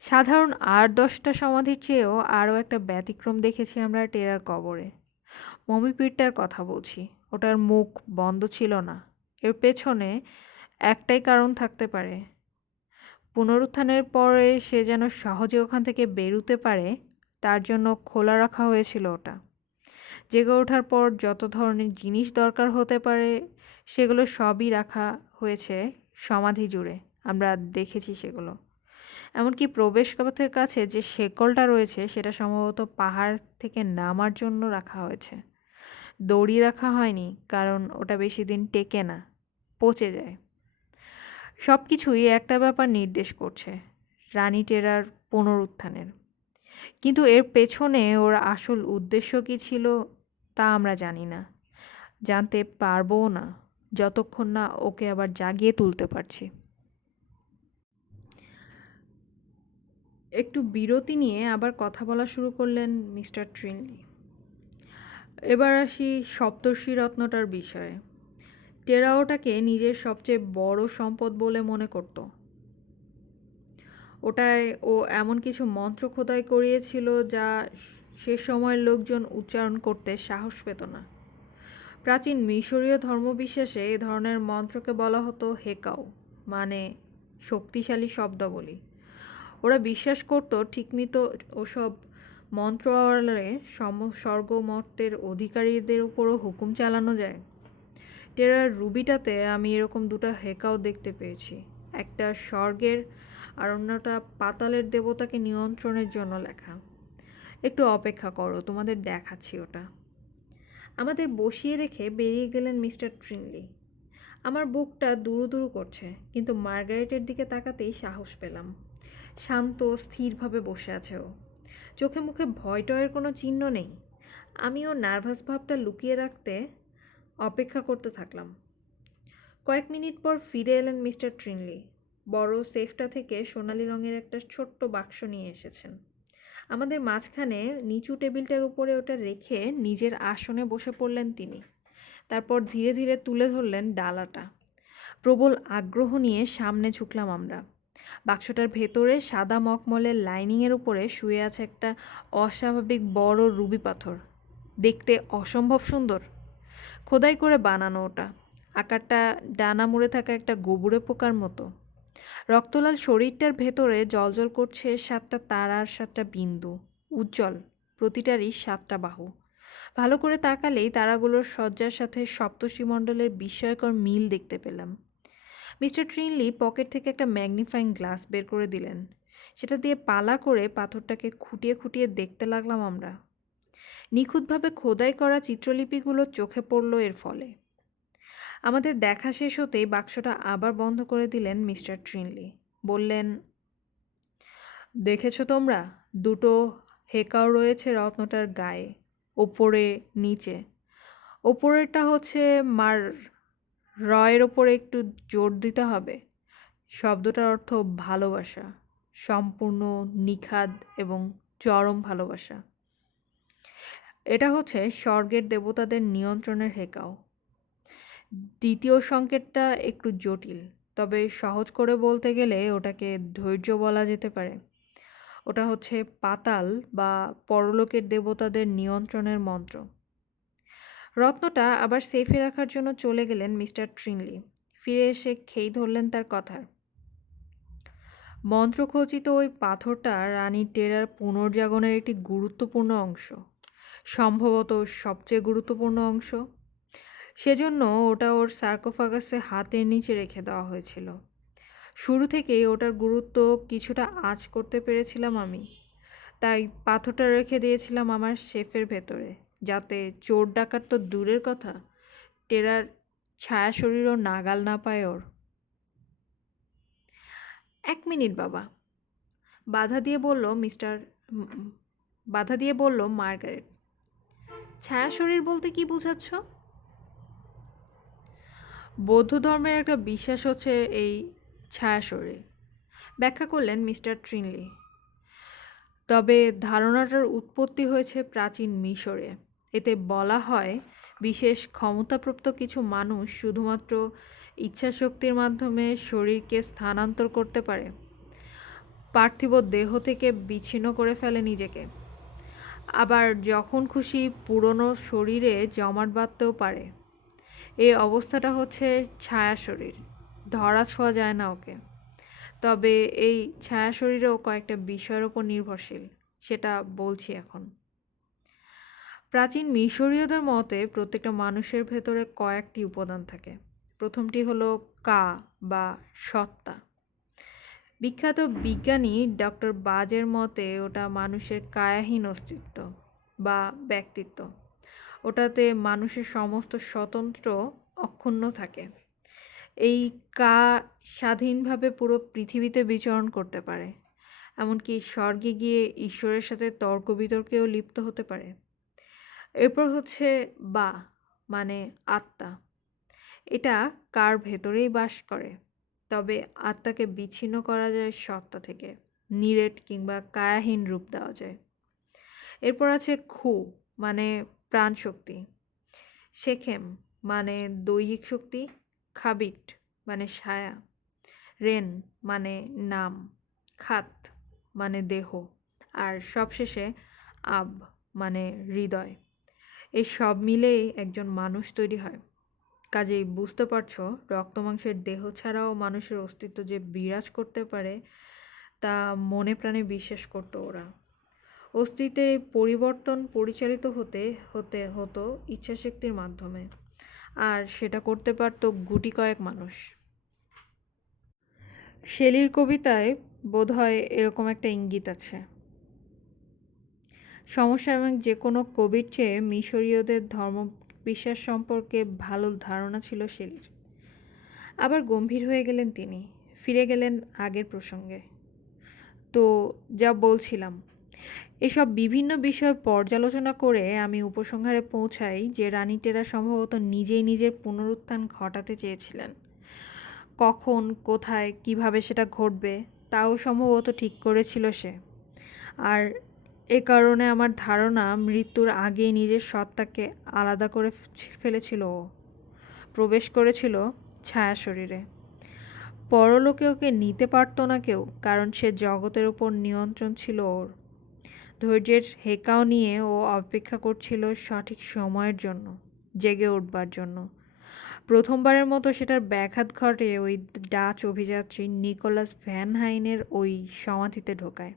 সাধারণ 8-10টা সমাধির চেয়েও আরও একটা ব্যতিক্রম দেখেছি আমরা টেরার কবরে। মমিপীরটার কথা বলছি। ওটার মুখ বন্ধ ছিল না। এর পেছনে একটাই কারণ থাকতে পারে। পুনরুত্থানের পরে সে যেন সহজে ওখান থেকে বেরুতে পারে, তার জন্য খোলা রাখা হয়েছিল ওটা। জেগে ওঠার পর যত ধরনের জিনিস দরকার হতে পারে সেগুলো সবই রাখা হয়েছে সমাধি জুড়ে। আমরা দেখেছি সেগুলো। এমনকি প্রবেশপথের কাছে যে শেকলটা রয়েছে সেটা সম্ভবত পাহাড় থেকে নামার জন্য রাখা হয়েছে। দড়ি রাখা হয়নি, কারণ ওটা বেশি দিন টেকে না, পচে যায়। সব কিছুই একটা ব্যাপার নির্দেশ করছে, রানী টেরার পুনরুত্থানের। কিন্তু এর পেছনে ওর আসল উদ্দেশ্য কী ছিল তা আমরা জানি না, জানতে পারবও না যতক্ষণ না ওকে আবার জাগিয়ে তুলতে পারছি। একটু বিরতি নিয়ে আবার কথা বলা শুরু করলেন মিস্টার ট্রিনলি। এবার আসি সপ্তর্ষি রত্নটার বিষয়ে। টেরা ওটাকে নিজের সবচেয়ে বড় সম্পদ বলে মনে করত। ওটায় ও এমন কিছু মন্ত্র খোদাই করিয়েছিল যা সে সময়ের লোকজন উচ্চারণ করতে সাহস পেত না। প্রাচীন মিশরীয় ধর্মবিশ্বাসে এই ধরনের মন্ত্রকে বলা হতো হেকাও, মানে শক্তিশালী শব্দাবলী। ওরা বিশ্বাস করত ঠিকমতো ওসব মন্ত্র আওড়ালে স্বর্গমর্তের অধিকারীদের উপরও হুকুম চালানো যায়। টেরার রুবিটাতে আমি এরকম 2টা হেকাও দেখতে পেয়েছি, একটা স্বর্গের আর অন্যটা পাতালের দেবতাকে নিয়ন্ত্রণের জন্য লেখা। একটু অপেক্ষা করো, তোমাদের দেখাচ্ছি ওটা। আমাদের বসিয়ে রেখে বেরিয়ে গেলেন মিস্টার ট্রিনলি। আমার বুকটা দুরু দুরু করছে, কিন্তু মার্গারেটের দিকে তাকাতেই সাহস পেলাম। শান্ত স্থিরভাবে বসে আছে ও, চোখে মুখে ভয় টয়ের কোনো চিহ্ন নেই। আমিও নার্ভাস ভাবটা লুকিয়ে রাখতে অপেক্ষা করতে থাকলাম। কয়েক মিনিট পর ফিরে এলেন মিস্টার ট্রিনলি। বড় সেফটা থেকে সোনালি রঙের একটা ছোট্ট বাক্স নিয়ে এসেছেন। আমাদের মাঝখানে নিচু টেবিলটার উপরে ওটা রেখে নিজের আসনে বসে পড়লেন তিনি। তারপর ধীরে ধীরে তুলে ধরলেন ডালাটা। প্রবল আগ্রহ নিয়ে সামনে ঝুঁকলাম আমরা। বাক্সটার ভেতরে সাদা মখমলের লাইনিংয়ের উপরে শুয়ে আছে একটা অস্বাভাবিক বড় রুবি পাথর। দেখতে অসম্ভব সুন্দর। খোদাই করে বানানো ওটা। আকারটা ডানা মুড়ে থাকা একটা গোবরে পোকার মতো। রক্তলাল শরীরটার ভেতরে জ্বলজ্বল করছে 7টা তারার 7টা বিন্দু, উজ্জ্বল, প্রতিটারই 7টা বাহু। ভালো করে তাকালেই তারাগুলোর সজ্জার সাথে সপ্তর্ষিমণ্ডলের বিস্ময়কর মিল দেখতে পেলাম। মিস্টার ট্রিনলি পকেট থেকে একটা ম্যাগনিফাইং গ্লাস বের করে দিলেন। সেটা দিয়ে পালা করে পাথরটাকে খুঁটিয়ে খুঁটিয়ে দেখতে লাগলাম আমরা। নিখুঁতভাবে খোদাই করা চিত্রলিপিগুলো চোখে পড়ল এর ফলে। আমাদের দেখা শেষ হতেই বাক্সটা আবার বন্ধ করে দিলেন মিস্টার ট্রিনলি। বললেন, দেখেছো তোমরা, 2টো হেকাও রয়েছে রত্নটার গায়ে, ওপরে নিচে। ওপরেরটা হচ্ছে মার রয়ের ওপরে একটু জোর দিতে হবে। শব্দটার অর্থ ভালোবাসা, সম্পূর্ণ, নিখাদ এবং চরম ভালোবাসা। এটা হচ্ছে স্বর্গের দেবতাদের নিয়ন্ত্রণের হেকাও। দ্বিতীয় সংকেতটা একটু জটিল, তবে সহজ করে বলতে গেলে ওটাকে ধৈর্য বলা যেতে পারে। ওটা হচ্ছে পাতাল বা পরলোকের দেবতাদের নিয়ন্ত্রণের মন্ত্র। রত্নটা আবার সেফে রাখার জন্য চলে গেলেন মিস্টার ট্রিনলি। ফিরে এসে খেই ধরলেন তার কথার। মন্ত্রখচিত ওই পাথরটা রানী টেরার পুনর্জাগরণের একটি গুরুত্বপূর্ণ অংশ, সম্ভবত সবচেয়ে গুরুত্বপূর্ণ অংশ। সেজন্য ওটা ওর সার্কোফাগাসে হাতের নিচে রেখে দেওয়া হয়েছিল। শুরু থেকেই ওটার গুরুত্ব কিছুটা আঁচ করতে পেরেছিলাম আমি, তাই পাথরটা রেখে দিয়েছিলাম আমার শেফের ভেতরে, যাতে চোর ডাকাত তো দূরের কথা, টেরার ছায়া শরীরও নাগাল না পায় ওর। 1 মিনিট বাবা, বাধা দিয়ে বলল বাধা দিয়ে বলল মার্গারেট। ছায়া শরীর বলতে কি বোঝাচ্ছ? বৌদ্ধ ধর্মের একটা বিশ্বাস হচ্ছে এই ছায়া শরীর, ব্যাখ্যা করলেন মিস্টার ট্রিনলি। তবে ধারণাটার উৎপত্তি হয়েছে প্রাচীন মিশরে। এতে বলা হয় বিশেষ ক্ষমতাপ্রাপ্ত কিছু মানুষ শুধুমাত্র ইচ্ছাশক্তির মাধ্যমে শরীরকে স্থানান্তর করতে পারে, পার্থিব দেহ থেকে বিচ্ছিন্ন করে ফেলে নিজেকে। আবার যখন খুশি পুরনো শরীরে জমাট বাঁধতেও পারে। এই অবস্থাটা হচ্ছে ছায়া শরীর, ধরা ছোঁয়া যায় না ওকে। তবে এই ছায়া শরীরেও কয়েকটা বিষয়ের ওপর নির্ভরশীল, সেটা বলছি এখন। প্রাচীন মিশরীয়দের মতে প্রত্যেকটা মানুষের ভেতরে কয়েকটি উপাদান থাকে। প্রথমটি হলো কা বা সত্তা। বিখ্যাত বিজ্ঞানী ডক্টর বাজের মতে ওটা মানুষের কায়াহীন অস্তিত্ব বা ব্যক্তিত্ব। ওটাতে মানুষের সমস্ত স্বতন্ত্র অক্ষুণ্ণ থাকে। এই কা স্বাধীনভাবে পুরো পৃথিবীতে বিচরণ করতে পারে, এমনকি স্বর্গে গিয়ে ঈশ্বরের সাথে তর্ক বিতর্কেও লিপ্ত হতে পারে। এরপর হচ্ছে বা মানে আত্মা। এটা কার ভেতরেই বাস করে, তবে আত্মাকে বিচ্ছিন্ন করা যায় সত্তা থেকে, নিরেট কিংবা কায়াহীন রূপ দেওয়া যায়। এরপর আছে খু মানে প্রাণশক্তি, শেখেম মানে দৈহিক শক্তি, খাবিট মানে ছায়া, রেন মানে নাম, খাত মানে দেহ, আর সবশেষে আব মানে হৃদয়। এই সব মিলেই একজন মানুষ তৈরি হয়। কাজেই বুঝতে পারছো, রক্তমাংসের দেহ ছাড়াও মানুষের অস্তিত্ব যে বিরাজ করতে পারে তা মনে প্রাণে বিশ্বাস করতো ওরা। অস্তিত্বের এই পরিবর্তন পরিচালিত হতো ইচ্ছাশক্তির মাধ্যমে, আর সেটা করতে পারত গুটি কয়েক মানুষ। শেলির কবিতায় বোধহয় এরকম একটা ইঙ্গিত আছে। সমস্যা এবং যে কোনো কবির চেয়ে মিশরীয়দের ধর্মবিশ্বাস সম্পর্কে ভালো ধারণা ছিল শেলির। আবার গম্ভীর হয়ে গেলেন তিনি, ফিরে গেলেন আগের প্রসঙ্গে। তো যা বলছিলাম, এসব বিভিন্ন বিষয় পর্যালোচনা করে আমি উপসংহারে পৌঁছাই যে রানী টেরা সম্ভবত নিজেই নিজের পুনরুত্থান ঘটাতে চেয়েছিলেন। কখন, কোথায়, কিভাবে সেটা ঘটবে তাও সম্ভবত ঠিক করেছিল সে। আর এ কারণে আমার ধারণা মৃত্যুর আগেই নিজের সত্তাকে আলাদা করে ফেলেছিল ও, প্রবেশ করেছিল ছায়া শরীরে। পরলোকে ওকে নিতে পারতো না কেউ, কারণ সে জগতের উপর নিয়ন্ত্রণ ছিল ওর। ধৈর্যের হেকাও নিয়ে ও অপেক্ষা করছিল সঠিক সময়ের জন্য, জেগে উঠবার জন্য। প্রথমবারের মতো সেটার ব্যাঘাত ঘটে ওই ডাচ অভিযাত্রী নিকোলাস ভ্যান হাইনের ওই সমাধিতে ঢোকায়।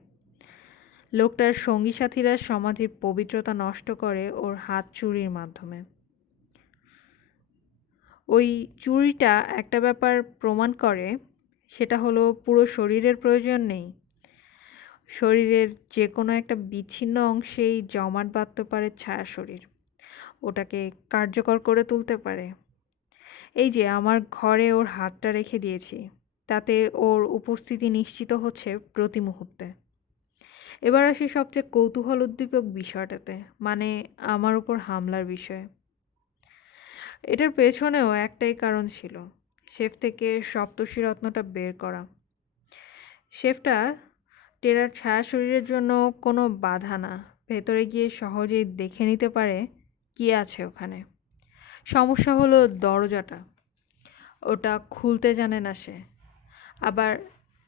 লোকটার সঙ্গী সাথীরা সমাধির পবিত্রতা নষ্ট করে ওর হাত চুরির মাধ্যমে। ওই চুরিটা একটা ব্যাপার প্রমাণ করে, সেটা হলো পুরো শরীরের প্রয়োজন নেই। শরীরের যে কোনো একটা বিচ্ছিন্ন অংশেই জমাট বাঁধতে পারে ছায়া শরীর, ওটাকে কার্যকর করে তুলতে পারে। এই যে আমার ঘরে ওর হাতটা রেখে দিয়েছি, তাতে ওর উপস্থিতি নিশ্চিত হচ্ছে প্রতি মুহূর্তে। এবার আসি সবচেয়ে কৌতূহল উদ্দীপক বিষয়টাতে, মানে আমার উপর হামলার বিষয়ে। এটার পেছনেও একটাই কারণ ছিল, শেফ থেকে সপ্তর্ষি রত্নটা বের করা। শেফটা টেরার ছায়া শরীরের জন্য কোনো বাধা না, ভেতরে গিয়ে সহজেই দেখে নিতে পারে কি আছে ওখানে। সমস্যা হলো দরজাটা, ওটা খুলতে জানে না সে। আবার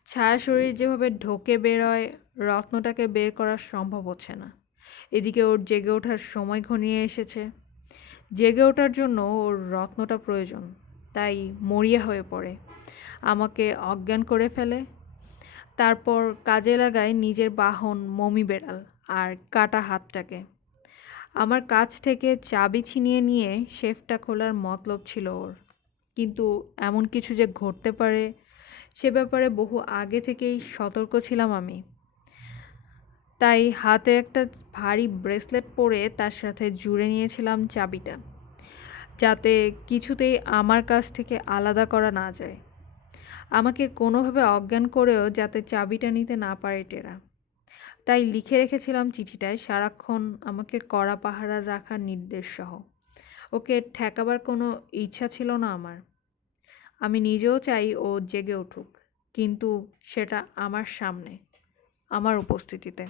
ছায়া শরীর যেভাবে ঢোকে বেরোয়, রত্নটাকে বের করা সম্ভব হচ্ছে না। এদিকে ওর জেগে ওঠার সময় ঘনিয়ে এসেছে। জেগে ওঠার জন্য ওর রত্নটা প্রয়োজন, তাই মরিয়া হয়ে পড়ে, আমাকে অজ্ঞান করে ফেলে। তারপর কাজে লাগায় নিজের বাহন মমি বেড়াল আর কাটা হাতটাকে। আমার কাছ থেকে চাবি ছিনিয়ে নিয়ে শেফটা খোলার মতলব ছিল ওর, কিন্তু এমন কিছু যে ঘটতে পারে সে ব্যাপারে বহু আগে থেকেই সতর্ক ছিলাম আমি। তাই হাতে একটা ভারী ব্রেসলেট পরে তার সাথে জুড়ে নিয়েছিলাম চাবিটা, যাতে কিছুতেই আমার কাছ থেকে আলাদা করা না যায়। আমাকে কোনোভাবে অজ্ঞান করেও যাতে চাবিটা নিতে না পারে টেরা। তাই লিখে রেখেছিলাম চিঠিটায় সারাক্ষণ আমাকে কড়া পাহারার রাখার নির্দেশ সহ। ওকে ঠেকাবার কোনো ইচ্ছা ছিল না আমার। আমি নিজেও চাই ও জেগে উঠুক, কিন্তু সেটা আমার সামনে, আমার উপস্থিতিতে।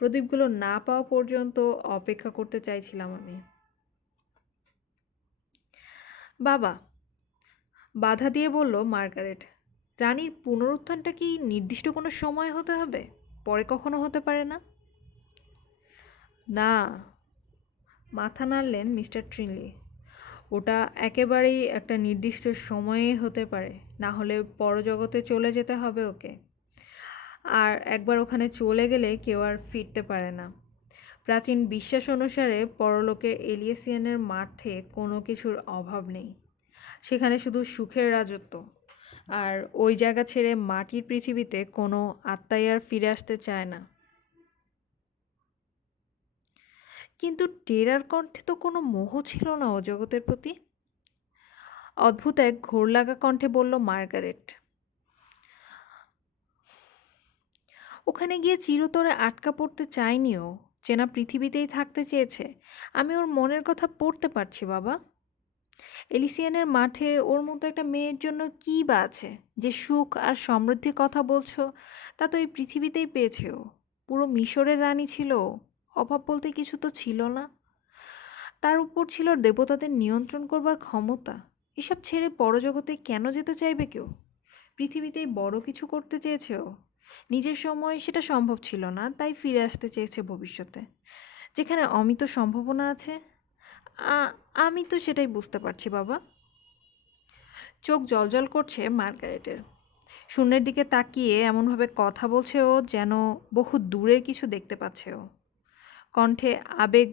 প্রদীপগুলো না পাওয়া পর্যন্ত অপেক্ষা করতে চাইছিলাম আমি। বাবা, বাধা দিয়ে বলল মার্গারেট, রানীর পুনরুত্থানটা কি নির্দিষ্ট কোনো সময় হতে হবে, পরে কখনো হতে পারে না? না, মাথা নাড়লেন মিস্টার ট্রিনলি। ওটা একেবারেই একটা নির্দিষ্ট সময়ে হতে পারে, না হলে পরজগতে চলে যেতে হবে ওকে। আর একবার ওখানে চলে গেলে কেউ আর ফিরতে পারে না। প্রাচীন বিশ্বাস অনুসারে পরলোকে এলিয়েসিয়ানের মাঠে কোনো কিছুর অভাব নেই, সেখানে শুধু সুখের রাজত্ব। আর ওই জায়গা ছেড়ে মাটির পৃথিবীতে কোনো আত্মাই আর ফিরে আসতে চায় না। কিন্তু টেরার কণ্ঠে তো কোনো মোহ ছিল না ও জগতের প্রতি। অদ্ভুত এক ঘোর লাগা কণ্ঠে বলল মার্গারেট, ওখানে গিয়ে চিরতরে আটকা পড়তে চায়নি ও, চেনা পৃথিবীতেই থাকতে চেয়েছে। আমি ওর মনের কথা পড়তে পারছি বাবা। এলিসিয়ানের মাঠে ওর মতো একটা মেয়ের জন্য কী বা আছে, যে সুখ আর সমৃদ্ধির কথা বলছো তা তো এই পৃথিবীতেই পেয়েছে ও। পুরো মিশরের রানী ছিল ও, অভাব বলতে কিছু তো ছিল না। তার উপর ছিল দেবতাদের নিয়ন্ত্রণ করবার ক্ষমতা। এসব ছেড়ে পরজগতে কেন যেতে চাইবে কেউ? পৃথিবীতেই বড় কিছু করতে চেয়েছে ও। নিজের সময় সেটা সম্ভব ছিল না, তাই ফিরে আসতে চেয়েছে ভবিষ্যতে, যেখানে অমিত সম্ভাবনা আছে। আমি তো সেটাই বুঝতে পারছি বাবা। চোখ জ্বলজ্বল করছে মার্গারেটের। শূন্যের দিকে তাকিয়ে এমনভাবে কথা বলছে ও যেন বহু দূরের কিছু দেখতে পাচ্ছে ও। কণ্ঠে আবেগ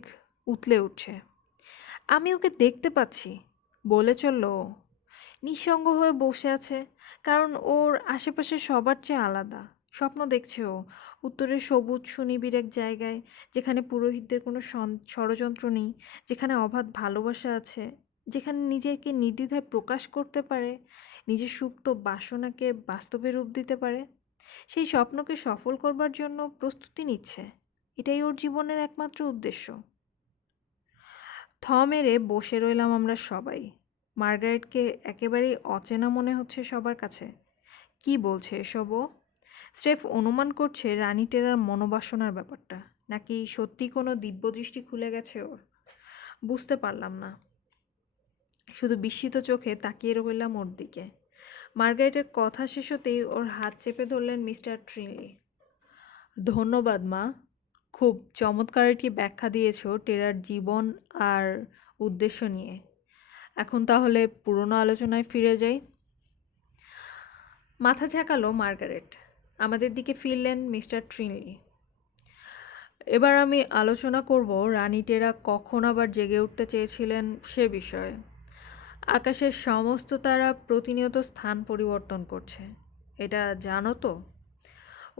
উতলে উঠছে। আমি ওকে দেখতে পাচ্ছি, বলে চলল ও। নিঃসঙ্গ হয়ে বসে আছে, কারণ ওর আশেপাশে সবার চেয়ে আলাদা। স্বপ্ন দেখছে ও উত্তরের সবুজ সুনিবিড় এক জায়গায়, যেখানে পুরোহিতদের কোনো ষড়যন্ত্র নেই, যেখানে অবাধ ভালোবাসা আছে, যেখানে নিজেকে নির্দ্বিধায় প্রকাশ করতে পারে, নিজের সুপ্ত বাসনাকে বাস্তবে রূপ দিতে পারে। সেই স্বপ্নকে সফল করবার জন্য প্রস্তুতি নিচ্ছে। এটাই ওর জীবনের একমাত্র উদ্দেশ্য। থ মেরে বসে রইলাম আমরা সবাই। মার্গারেটকে একেবারেই অচেনা মনে হচ্ছে সবার কাছে। কি বলছে এসব ও? স্রেফ অনুমান করছে রানী টেরার মনোবাসনার ব্যাপারটা, নাকি সত্যি কোনো দিব্যদৃষ্টি খুলে গেছে ওর? বুঝতে পারলাম না। শুধু বিস্মিত চোখে তাকিয়ে রইলাম ওর দিকে। মার্গারেটের কথা শেষ হতেই ওর হাত চেপে ধরলেন মিস্টার ট্রিনলি। ধন্যবাদ মা, খুব চমৎকার একটি ব্যাখ্যা দিয়েছো টেরার জীবন আর উদ্দেশ্য নিয়ে। এখন তাহলে পুরনো আলোচনায় ফিরে যাই। মাথা ঝাঁকালো মার্গারেট। আমাদের দিকে ফিরলেন মিস্টার ট্রিনলি। এবার আমি আলোচনা করব রানী টেরা কখন আবার জেগে উঠতে চেয়েছিলেন সে বিষয়ে। আকাশের সমস্ত তারা প্রতিনিয়ত স্থান পরিবর্তন করছে, এটা জানো তো?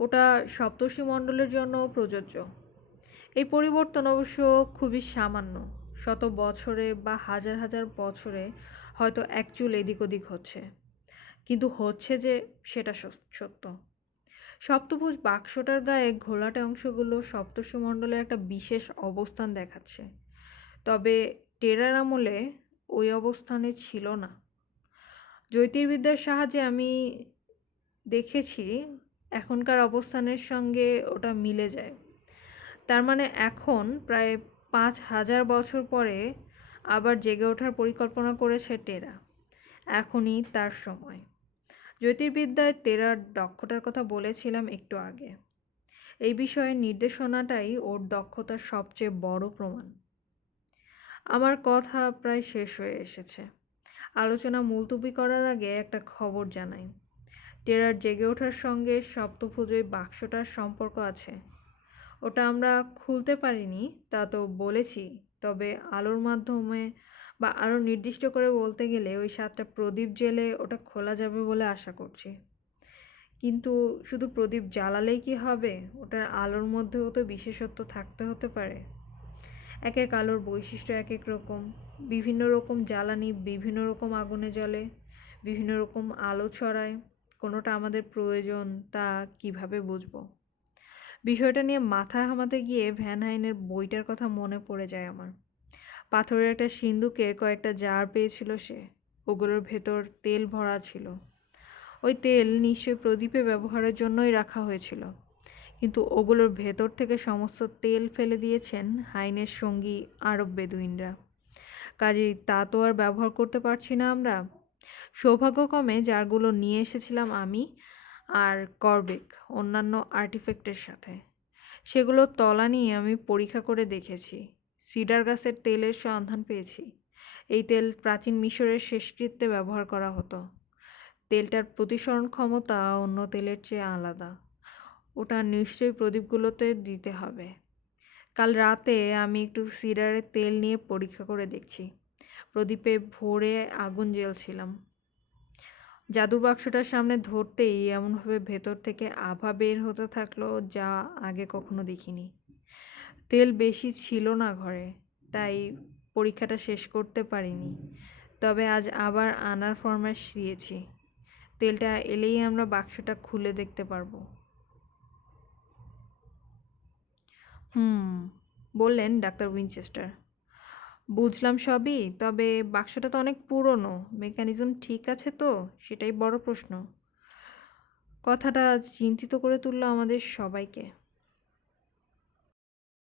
ওটা সপ্তর্ষিমণ্ডলের জন্যও প্রযোজ্য। এই পরিবর্তন অবশ্য খুবই সামান্য, শত বছরে বা হাজার হাজার বছরে হয়তো এক চুল এদিক ওদিক হচ্ছে, কিন্তু হচ্ছে যে সেটা সত্য। সপ্তভুজ বাক্সটার গায়ে ঘোলাটে অংশগুলো সপ্তর্ষিমণ্ডলের একটা বিশেষ অবস্থান দেখাচ্ছে, তবে টেরার আমলে ওই অবস্থানে ছিল না। জ্যোতির্বিদ্যার সাহায্যে আমি দেখেছি এখনকার অবস্থানের সঙ্গে ওটা মিলে যায়। তার মানে এখন প্রায় 5,000 বছর পরে আবার জেগে ওঠার পরিকল্পনা করেছে টেরা। এখনই তার সময়। জ্যোতির্বিদ্যায় তেরার দক্ষতার কথা বলেছিলাম একটু আগে। এই বিষয়ে নির্দেশনাটাই ওর দক্ষতার সবচেয়ে বড় প্রমাণ। আমার কথা প্রায় শেষ হয়ে এসেছে। আলোচনা মুলতবি করার আগে একটা খবর জানাই। টেরার জেগে ওঠার সঙ্গে সপ্তভুজই বাক্সটার সম্পর্ক আছে। ওটা আমরা খুলতে পারিনি তা তো বলেছি, তবে আলোর মাধ্যমে বা আরও নির্দিষ্ট করে বলতে গেলে ওই 7টা প্রদীপ জ্বেলে ওটা খোলা যাবে বলে আশা করছি। কিন্তু শুধু প্রদীপ জ্বালালেই কি হবে? ওটার আলোর মধ্যেও তো বিশেষত্ব থাকতে হতে পারে। এক এক আলোর বৈশিষ্ট্য এক এক রকম। বিভিন্ন রকম জ্বালানি বিভিন্ন রকম আগুনে জ্বলে, বিভিন্ন রকম আলো ছড়ায়। কোনোটা আমাদের প্রয়োজন তা কিভাবে বুঝবো? বিষয়টা নিয়ে মাথা ঘামাতে গিয়ে ভ্যান হাইনের বইটার কথা মনে পড়ে যায় আমার। পাথরের একটা সিন্দুকে কয়েকটা জার পেয়েছিল সে। ওগুলোর ভেতর তেল ভরা ছিল। ওই তেল নিশ্চয়ই প্রদীপে ব্যবহারের জন্যই রাখা হয়েছিল। কিন্তু ওগুলোর ভেতর থেকে সমস্ত তেল ফেলে দিয়েছেন হাইনের সঙ্গী আরব বেদুইনরা। কাজেই তা তো আর ব্যবহার করতে পারছি না আমরা। সৌভাগ্যক্রমে জারগুলো নিয়ে এসেছিলাম আমি আর করবেক অন্যান্য আর্টিফ্যাক্টের সাথে। সেগুলো তলা নিয়ে আমি পরীক্ষা করে দেখেছি। সিডার গাছের তেলের সন্ধান পেয়েছি। এই তেল প্রাচীন মিশরের শেষকৃত্যে ব্যবহার করা হতো। তেলটার প্রতিসরণ ক্ষমতা অন্য তেলের চেয়ে আলাদা। ওটা নিশ্চয়ই প্রদীপগুলোতে দিতে হবে। কাল রাতে আমি একটু সিডারের তেল নিয়ে পরীক্ষা করে দেখছি। প্রদীপে ভরে আগুন জ্বেলছিলাম। জাদুর বাক্সটার সামনে ধরতেই এমনভাবে ভেতর থেকে আভা বের হতে থাকলো যা আগে কখনো দেখিনি। তেল বেশি ছিল না ঘরে, তাই পরীক্ষাটা শেষ করতে পারিনি। তবে আজ আবার আনার ফরমাশ দিয়েছি। তেলটা এলেই আমরা বাক্সটা খুলে দেখতে পারবো। বললেন ডাক্তার উইনচেস্টার। বুঝলাম সবই, তবে বাক্সটা তো অনেক পুরনো। মেকানিজম ঠিক আছে তো? সেটাই বড় প্রশ্ন। কথাটা চিন্তিত করে তুললো আমাদের সবাইকে।